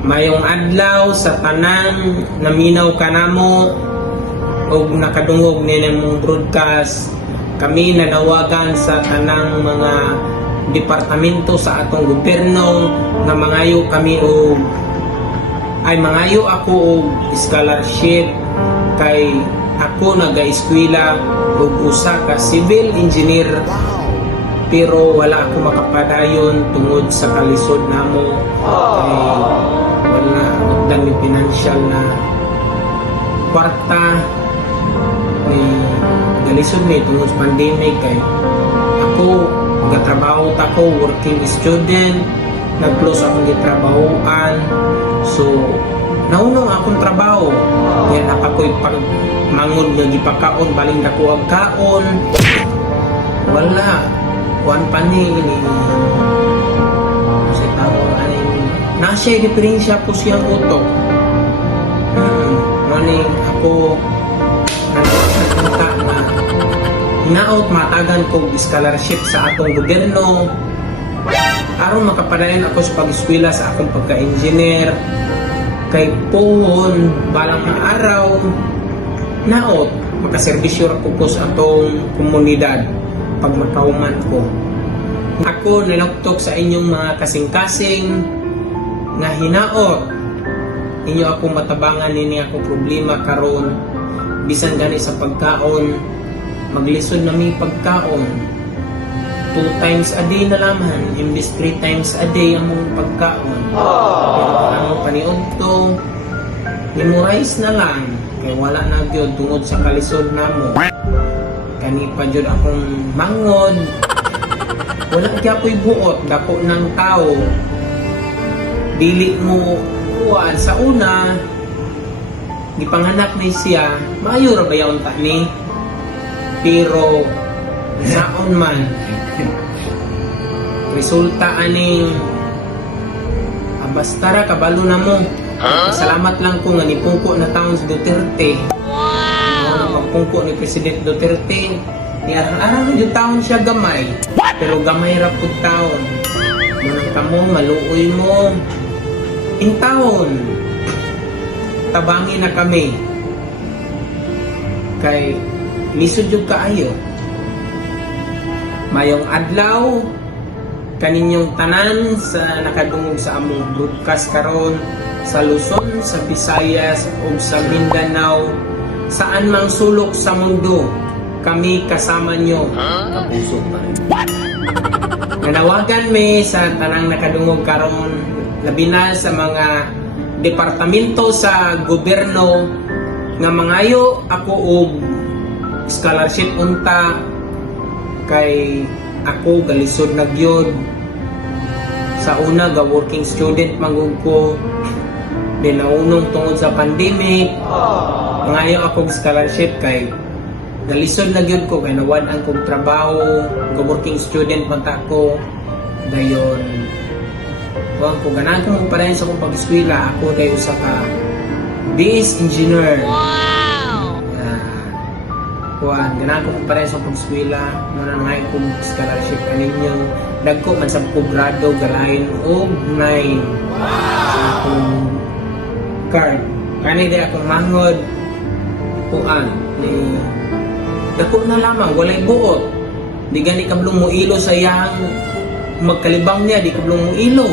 Mayong adlaw sa tanang naminaw kanamo og nakadungog nilang broadcast. Kami nanawagan sa tanang mga departamento sa atong gobyerno nga mangayo kami og mangayo ako og scholarship kay ako naga-eskwela og usa ka civil engineer pero wala ako makapadayon tungod sa kalisod namo kay wala utang ni financial na kwarta ni galisod ni tungod sa pandemic kay ako gatrabaho ta ko working student nag-close akong gitrabahoan so naunong akong trabaho kaya napakoy pag mangod nga gipakaon baling dako ang kaon wala kuan pa ni sa tao ani nasa diferensya po siyang utok mani ako nagpunta na hinaot matagan ko scholarship sa atong gobyerno aron makapadayon ako sa pag-eskwela sa akong pagka-engineer kay pohon balang araw naot makaserbisyo ako ko sa atong komunidad pag makahuman ko ako niloktok sa inyong mga kasing-kasing nga hinaot inyo ako matabangan nini ako problema karon bisan gani sa pagkaon maglisod na may pagkaon 2 times a day na laman imbis 3 times a day ang mong pagkaon pero ang paniod to memorize na lang kay wala na gyud tungod sa kalisod namo kani pa jud akong mangod wala gyapoy buot dako ng tao dili mo uwan sa una gipanganak ni siya maayo ra ba yaon ta ni pero saon man resulta aning bastara kabalo na mo salamat lang ko nga nipungko na taon si Duterte pagpungko ni President Duterte ni araw yung taon siya gamay pero gamay ra pud taon munang kamo maluoy mo in taon tabangin na kami kay lisod jud kaayo mayong adlaw kaninyong tanan sa nakadungog sa among broadcast karon sa Luzon, sa Visayas ug sa Mindanao saan mang sulok sa mundo kami kasama nyo kapuso pa rin nanawagan mi sa tanang nakadungog karon labi na sa mga departamento sa gobyerno nga mangayo ako og scholarship unta kay ako galisod na gyud sa una ga working student magud ko din naunong tungod sa pandemic ngayon ako scholarship kay galisod na gyud ko kay nawad ang kong trabaho ga working student man ta ko dayon wag ko ganahan ko magpadayon sa akong pag-eskwela ako kay usa ka BS engineer kuan ganahan ko magpadayon sa pag-eskwela muna ngay ko scholarship kaninyo dagko man sa grado galain og 9 sa akong card kani di akong mangod kuan ni dako na lamang walay buot di gani kablong mo ilo sa yang magkalibang niya di kablong mo ilo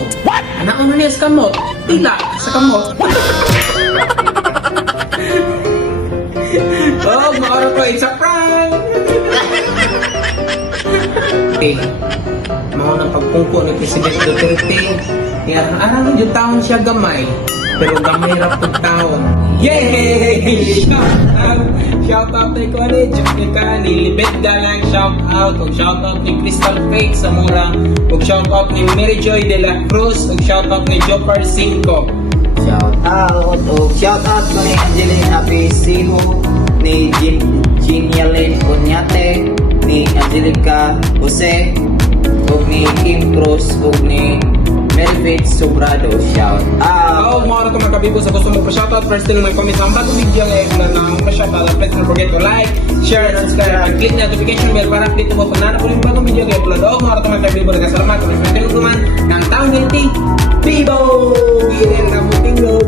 ana ano niya sa kamot tila sa kamot oh maaro ko it's a prank okay mao nang pagpungko ni President Duterte niya araw yung taon siya gamay pero gamay ra pud taon yay shout out kay college ni Libet Galang shout out ug shout out ni Crystal Faith Zamora ug shout out ni Mary Joy de la Cruz ug shout out ni Jopar Cinco shout out ko ni Angelina Pisimo ni Ginialin Onyate ni Angelica Jose ug ni Kim Cruz ug ni Melvin Sobrado shout out mga ito mga kabibo sa gusto mo pa-shoutout, first thing may comment ang bagong video ang i-upload na akong pa-shoutout. Please don't forget to like, share, and subscribe, and click the notification bell para update mo kung nana po yung bagong video ang i-upload. O mga ito mga kabibo, nagkasalamat. Kung may tinuguman ng taong healthy, Bibo! Girin na buting loob.